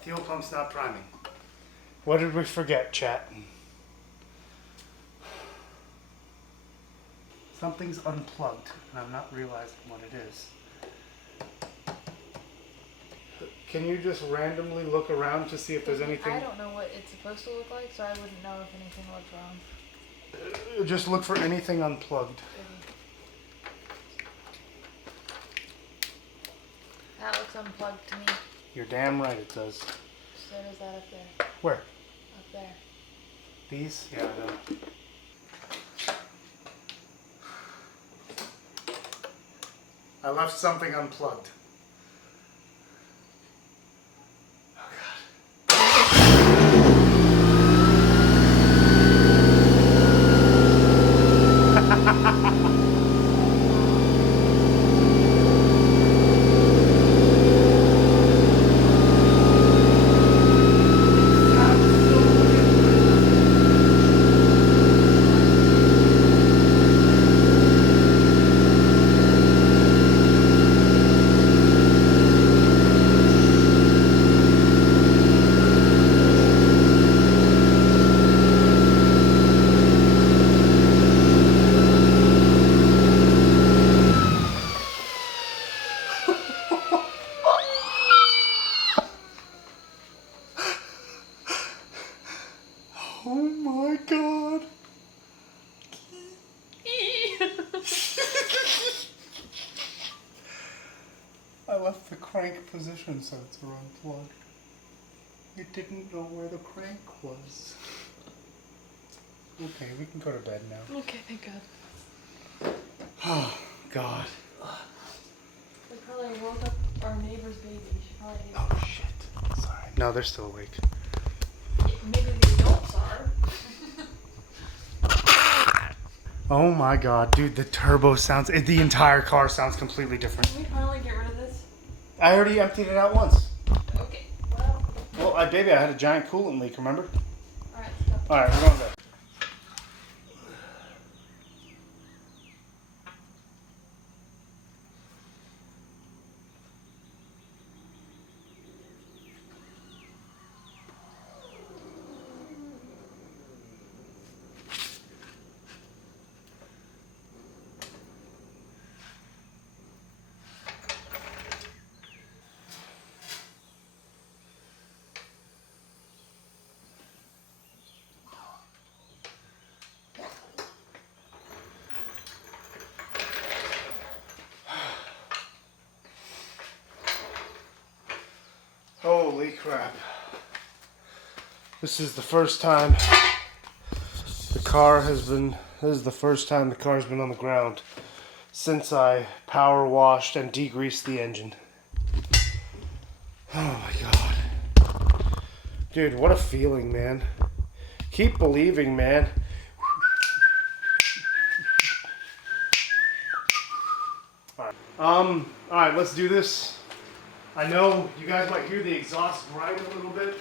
Fuel pump's not priming. What did we forget, chat? Something's unplugged, and I'm not realizing what it is. Can you just randomly look around to see if there's anything? I don't know what it's supposed to look like, so I wouldn't know if anything looked wrong. Just look for anything unplugged. That looks unplugged to me. You're damn right it does. So does that up there. Where? Up there. These? Yeah, I know. I left something unplugged. crank position sensor unplugged. It didn't know where the crank was. Okay, we can go to bed now. Okay, thank God. Oh, God. We probably woke up our neighbor's baby. She probably hates Oh, shit. Sorry. No, they're still awake. it. Maybe the adults are. Oh my God, dude, the turbo sounds, the entire car sounds completely different. Can we finally get rid of this? I already emptied it out once. Okay, well. Well, baby, I had a giant coolant leak, remember? Alright, stop. Alright, we're going there. Holy crap. This is the first time the car's been on the ground since I power washed and degreased the engine. Oh my God. Dude, what a feeling, man. Keep believing, man. Alright, let's do this. I know you guys might hear the exhaust grind a little bit.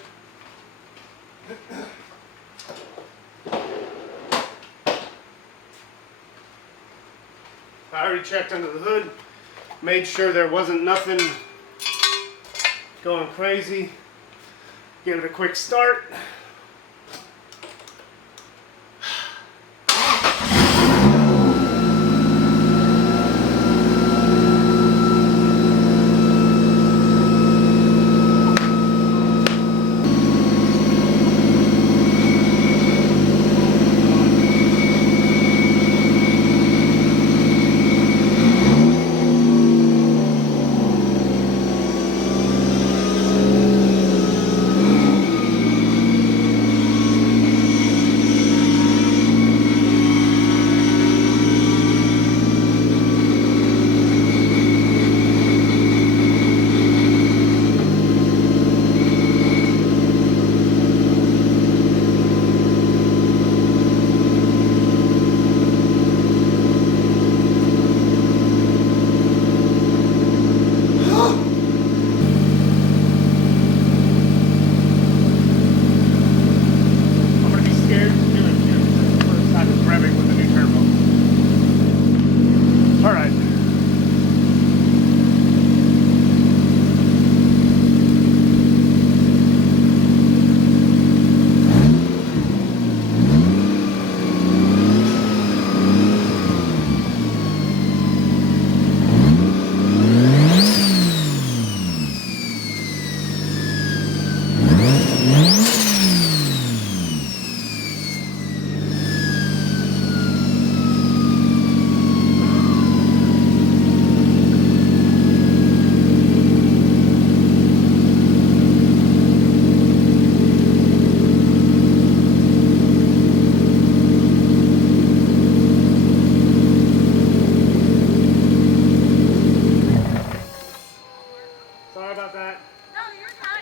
I already checked under the hood, made sure there wasn't nothing going crazy. Give it a quick start.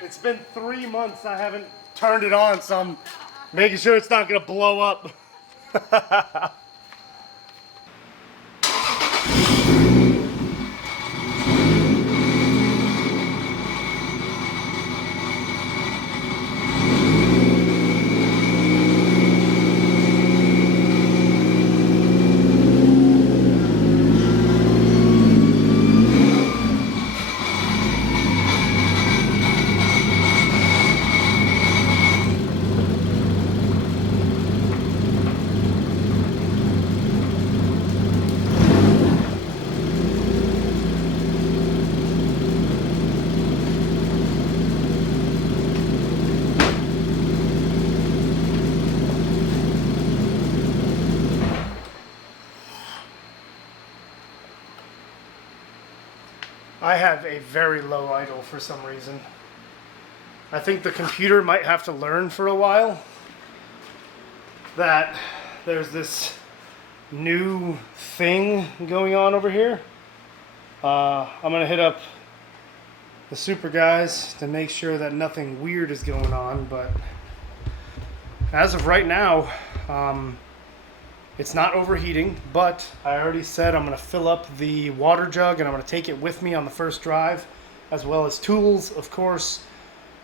It's been 3 months I haven't turned it on, so I'm making sure it's not going to blow up. I have a very low idle for some reason. I think the computer might have to learn for a while that there's this new thing going on over here. I'm gonna hit up the Supra guys to make sure that nothing weird is going on, but as of right now, it's not overheating, but I already said I'm gonna fill up the water jug and I'm gonna take it with me on the first drive, as well as tools, of course,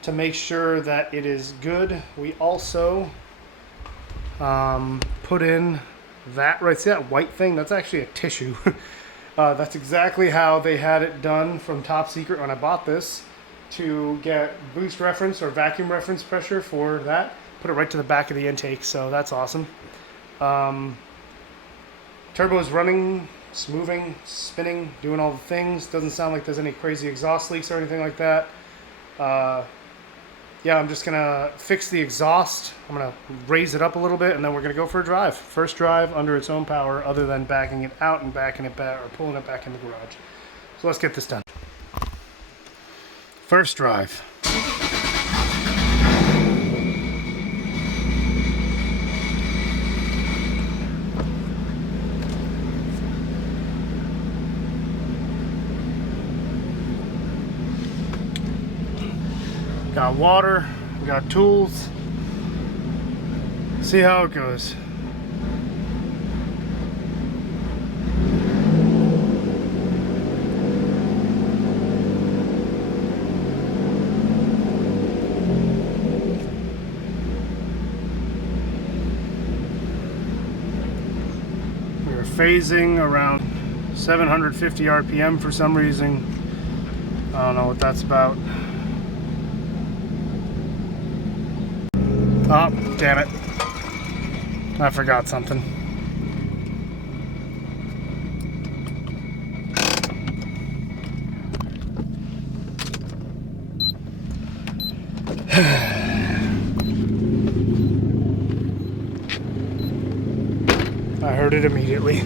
to make sure that it is good. We also put in that, right, see that white thing? That's actually a tissue. That's exactly how they had it done from Top Secret when I bought this, to get boost reference or vacuum reference pressure for that. Put it right to the back of the intake, so that's awesome. Turbo is running, smoothing, spinning, doing all the things. Doesn't sound like there's any crazy exhaust leaks or anything like that. Yeah, I'm just gonna fix the exhaust. I'm gonna raise it up a little bit, and then we're gonna go for a drive. First drive under its own power, other than backing it out and backing it back or pulling it back in the garage. So let's get this done. First drive. Got water, got tools. See how it goes. We were phasing around 750 RPM for some reason. I don't know what that's about. Oh, damn it. I forgot something. I heard it immediately.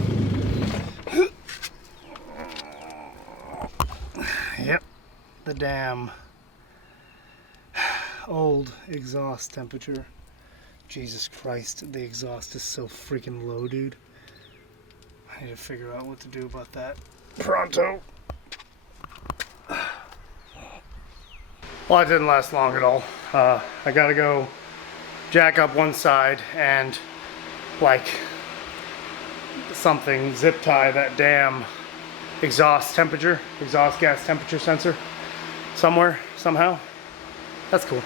Yep, the damn old exhaust temperature. Jesus Christ, the exhaust is so freaking low, dude. I need to figure out what to do about that pronto. Well, it didn't last long at all. I gotta go jack up one side and like something zip tie that damn exhaust gas temperature sensor somewhere, somehow. That's cool.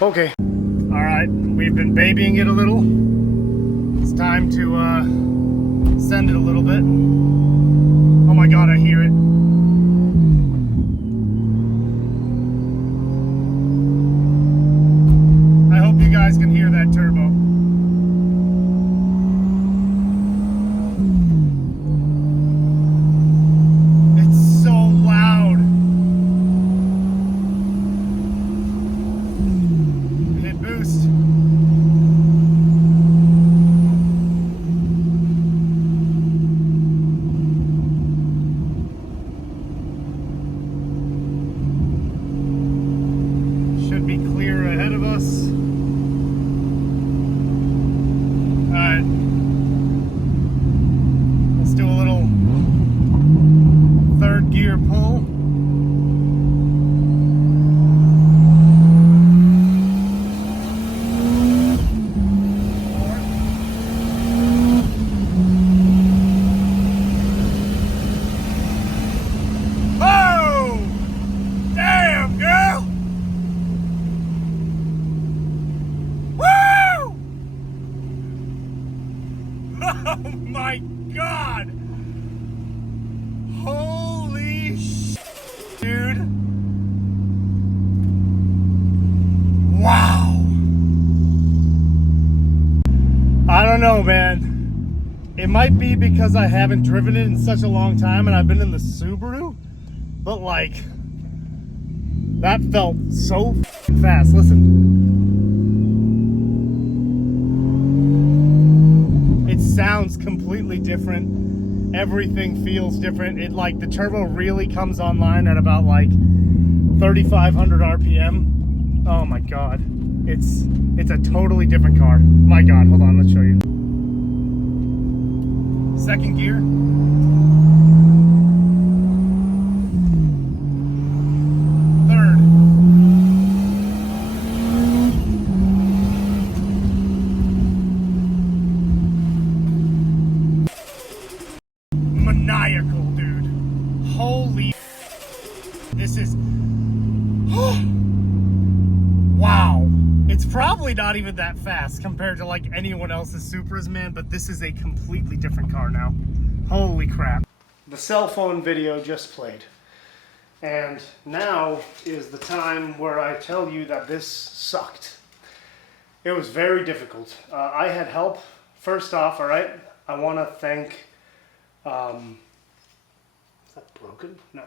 Okay. All right, we've been babying it a little. It's time to send it a little bit. Oh my God, I hear it. I hope you guys can hear that turbo. It's so loud. Hit boost. Should be clear ahead of us. Alright. Let's do a little third gear pull. Oh my God! Holy sh**, dude! Wow! I don't know, man. It might be because I haven't driven it in such a long time and I've been in the Subaru, but like, that felt so fast. Listen. It sounds completely different. Everything feels different. It like the turbo really comes online at about like 3,500 RPM. Oh my God. It's a totally different car. My God, hold on, let's show you. Second gear. Third. Maniacal, dude. Holy. This is. Wow. It's probably not even that fast compared to like anyone else's Supras, man, but this is a completely different car now. Holy crap. The cell phone video just played. And now is the time where I tell you that this sucked. It was very difficult. I had help. First off, all right, I want to thank... is that broken? No.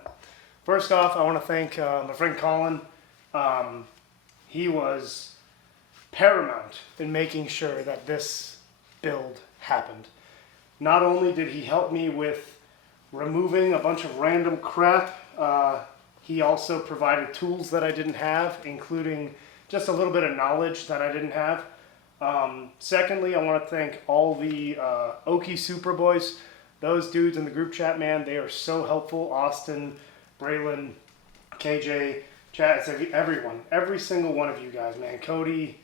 First off, I want to thank my friend Colin. He was paramount in making sure that this build happened. Not only did he help me with removing a bunch of random crap, he also provided tools that I didn't have, including just a little bit of knowledge that I didn't have. Secondly, I want to thank all the Okie Supra boys. Those dudes in the group chat, man, they are so helpful. Austin, Braylon, KJ, Chad, it's everyone. Every single one of you guys, man. Cody,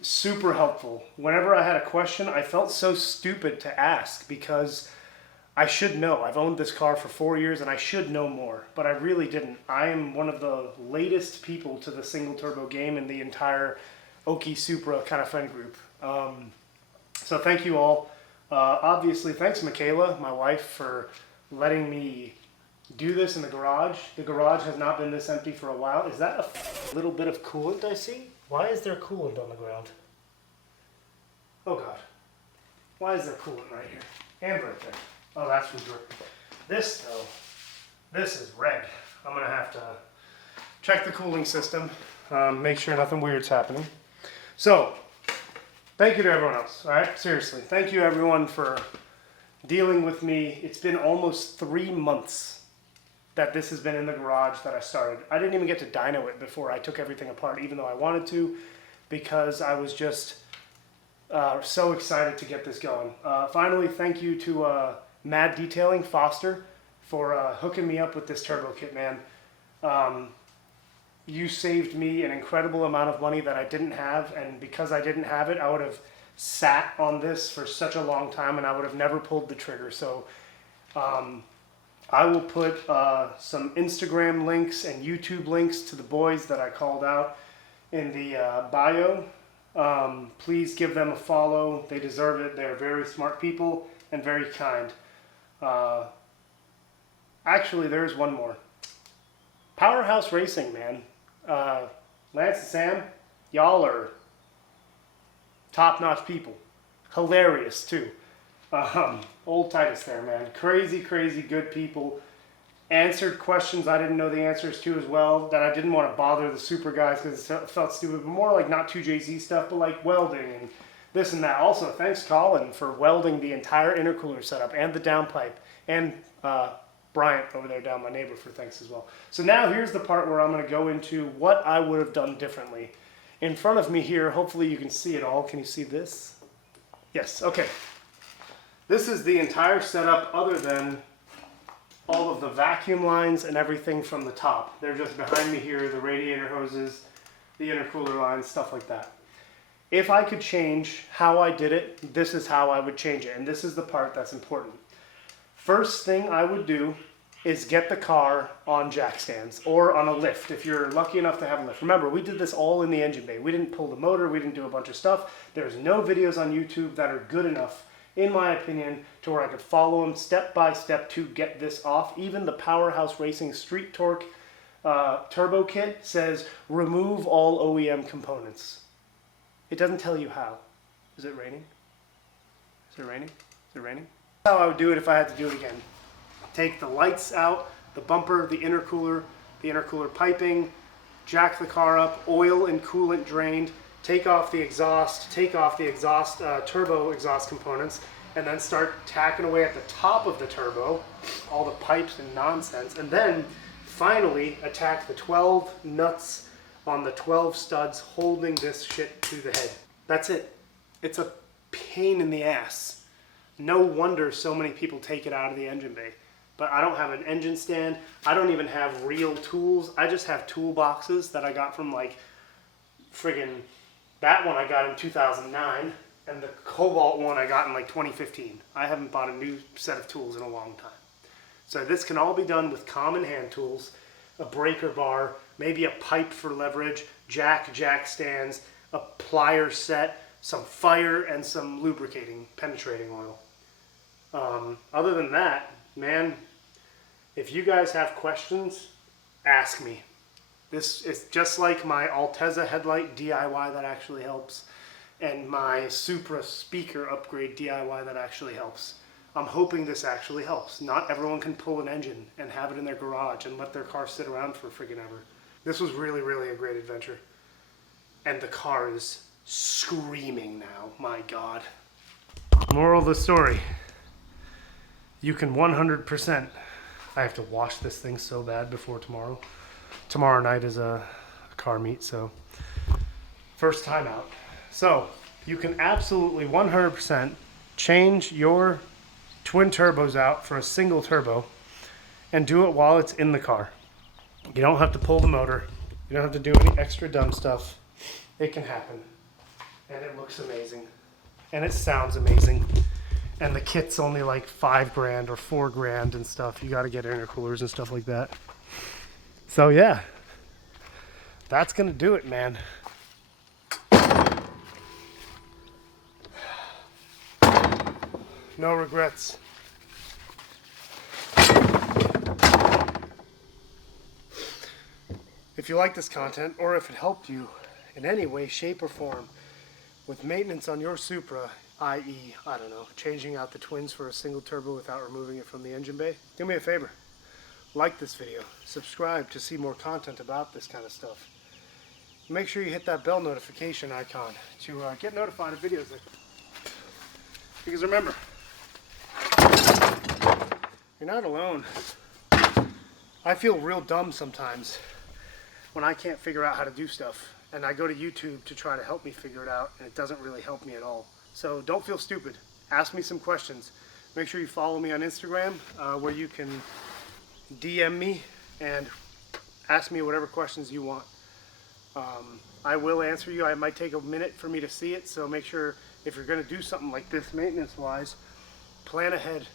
super helpful. Whenever I had a question, I felt so stupid to ask because I should know. I've owned this car for 4 years and I should know more, but I really didn't. I am one of the latest people to the single turbo game in the entire Okie Supra kind of friend group. So thank you all. Obviously, thanks Michaela, my wife, for letting me do this in the garage. The garage has not been this empty for a while. Is that a little bit of coolant I see? Why is there coolant on the ground? Oh God. Why is there coolant right here? And right there. Oh, that's from drip. This though, this is red. I'm gonna have to check the cooling system, make sure nothing weird's happening. So, thank you to everyone else, all right? Seriously, thank you everyone for dealing with me. It's been almost 3 months that this has been in the garage that I started. I didn't even get to dyno it before I took everything apart, even though I wanted to, because I was just so excited to get this going. Finally, thank you to Mad Detailing, Foster, for hooking me up with this turbo kit, man. You saved me an incredible amount of money that I didn't have, and because I didn't have it, I would have sat on this for such a long time and I would have never pulled the trigger. So I will put some Instagram links and YouTube links to the boys that I called out in the bio. Please give them a follow. They deserve it. They're very smart people and very kind. Actually, there's one more. Powerhouse Racing, man. Lance and Sam, y'all are top-notch people. Hilarious, too. Old Titus there, man. Crazy, crazy good people. Answered questions I didn't know the answers to as well, that I didn't want to bother the Supra guys because it felt stupid, but more like not 2JZ stuff, but like welding and this and that. Also, thanks Colin for welding the entire intercooler setup and the downpipe, and Bryant over there down, my neighbor, for thanks as well. So now here's the part where I'm going to go into what I would have done differently. In front of me here, hopefully you can see it all. Can you see this? Yes, okay. This is the entire setup other than all of the vacuum lines and everything from the top. They're just behind me here, the radiator hoses, the intercooler lines, stuff like that. If I could change how I did it, this is how I would change it. And this is the part that's important. First thing I would do is get the car on jack stands or on a lift if you're lucky enough to have a lift. Remember, we did this all in the engine bay. We didn't pull the motor. We didn't do a bunch of stuff. There's no videos on YouTube that are good enough, in my opinion, to where I could follow them step by step to get this off. Even the Powerhouse Racing Street Torque turbo kit says remove all OEM components. It doesn't tell you how. Is it raining? Is it raining? Is it raining? That's how I would do it if I had to do it again. Take the lights out, the bumper, the intercooler piping, jack the car up, oil and coolant drained, take off the exhaust, turbo exhaust components, and then start tacking away at the top of the turbo, all the pipes and nonsense, and then finally attack the 12 nuts on the 12 studs holding this shit to the head. That's it. It's a pain in the ass. No wonder so many people take it out of the engine bay. But I don't have an engine stand. I don't even have real tools. I just have toolboxes that I got from like friggin' that one I got in 2009 and the Cobalt one I got in like 2015. I haven't bought a new set of tools in a long time. So this can all be done with common hand tools, a breaker bar, maybe a pipe for leverage, jack stands, a plier set, some fire, and some lubricating, penetrating oil. Other than that, man, if you guys have questions, ask me. This is just like my Altezza headlight DIY that actually helps, and my Supra speaker upgrade DIY that actually helps. I'm hoping this actually helps. Not everyone can pull an engine and have it in their garage and let their car sit around for friggin' ever. This was really, really a great adventure. And the car is screaming now, my God. Moral of the story. You can 100%. I have to wash this thing so bad before tomorrow. Tomorrow night is a car meet, so first time out. So you can absolutely 100% change your twin turbos out for a single turbo and do it while it's in the car. You don't have to pull the motor. You don't have to do any extra dumb stuff. It can happen. And it looks amazing. And it sounds amazing. And the kit's only like $5,000 or $4,000 and stuff. You got to get intercoolers and stuff like that. So yeah, that's gonna do it, man. No regrets. If you like this content, or if it helped you in any way, shape, or form with maintenance on your Supra, i.e., I don't know, changing out the twins for a single turbo without removing it from the engine bay, do me a favor. Like this video, subscribe to see more content about this kind of stuff. Make sure you hit that bell notification icon to get notified of videos. Because remember, you're not alone. I feel real dumb sometimes when I can't figure out how to do stuff. And I go to YouTube to try to help me figure it out, and it doesn't really help me at all. So don't feel stupid. Ask me some questions. Make sure you follow me on Instagram, where you can DM me and ask me whatever questions you want. I will answer you. It might take a minute for me to see it, so make sure if you're going to do something like this maintenance wise, plan ahead,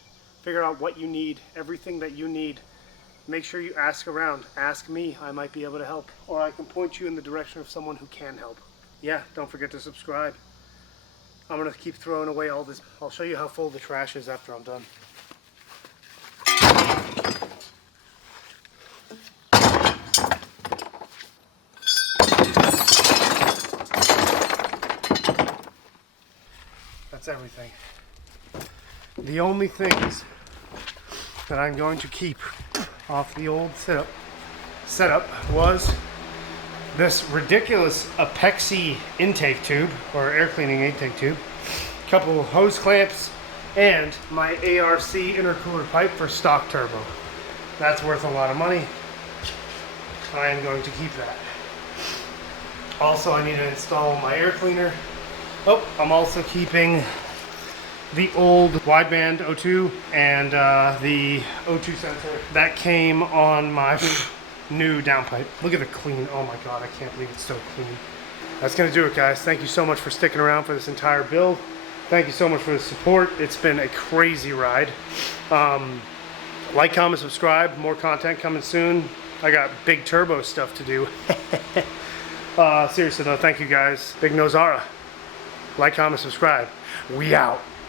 figure out what you need, everything that you need. Make sure you ask around. Ask me. I might be able to help, or I can point you in the direction of someone who can help. Yeah, don't forget to subscribe. I'm going to keep throwing away all this. I'll show you how full the trash is after I'm done. That's everything. The only things that I'm going to keep off the old setup was this ridiculous Apexi intake tube, or air cleaning intake tube, a couple of hose clamps, and my ARC intercooler pipe for stock turbo. That's worth a lot of money. I am going to keep that. Also, I need to install my air cleaner. Oh, I'm also keeping the old wideband O2 and the O2 sensor that came on my new downpipe. Look at the clean. Oh my God, I can't believe it's so clean. That's gonna do it, guys. Thank you so much for sticking around for this entire build. Thank you so much for the support. It's been a crazy ride. Like, comment, subscribe. More content coming soon. I got big turbo stuff to do. Seriously though, thank you guys. Big Nozara. Like, comment, subscribe. We out.